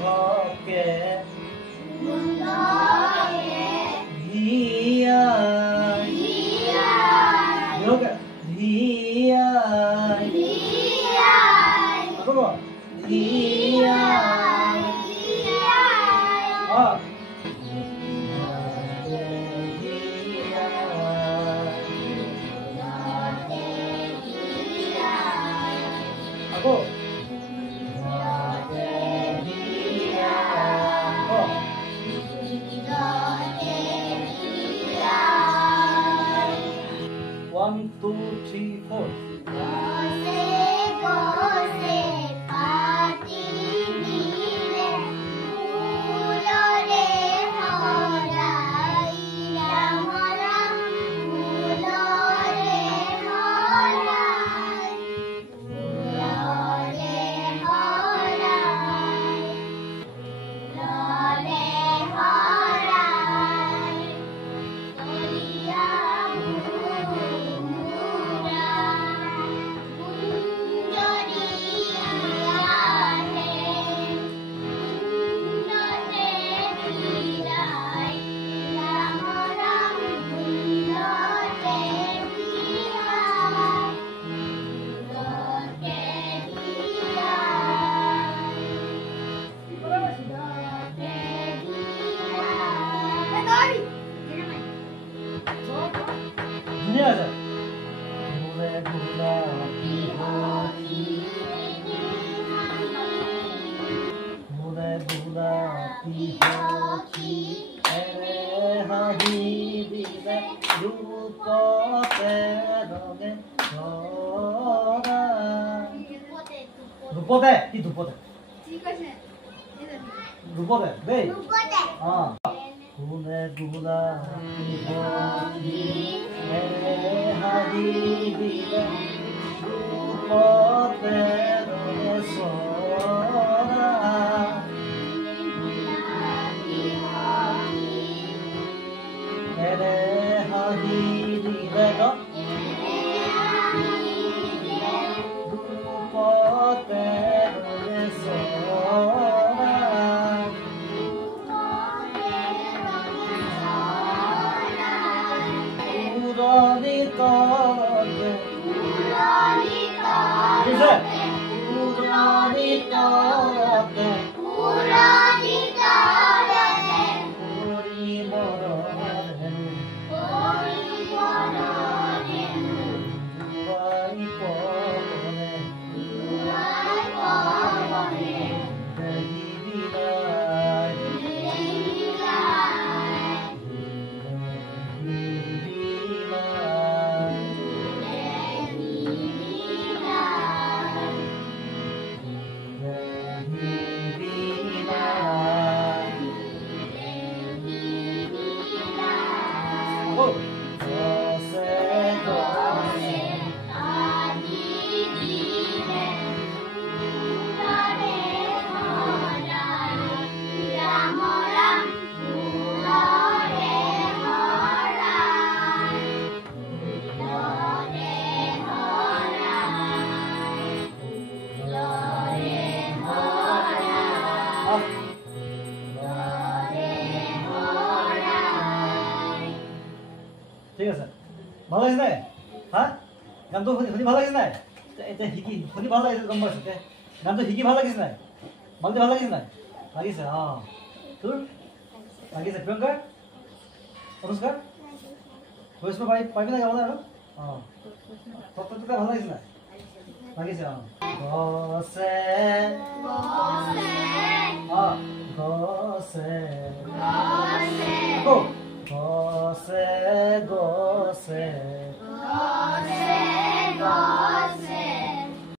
ধকে ধিয়া ধকে ধিয়া আকৌ ধিয়া আকৌ One, two, three, four. Dunia aja. Mule bula pihoki habibi le rupo terone chora. Rupote ki rupote. ঠিক আছে rupote dei rupote Mule bula pihoki habibi le rupo terone chora. ঠিক আছে ভালো লাগিছে নাই হা গানটো শুনি ভাল লাগিছে নাই এটা হিকি শুনি ভাল লাগিছে গম পাইছে গানটো হিকি ভাল লাগিছে নাই মালতে ভাল লাগিছে নাই লাগিছে তোৰ লাগিছে প্ৰিয়ংকা অনুষ্কা বৈষ্ণৱ ভাই পাবি না গাবলৈ আৰু তত্ত্বটো ভাল লাগিছে নাই লাগিছে গছে গছে গছে গছে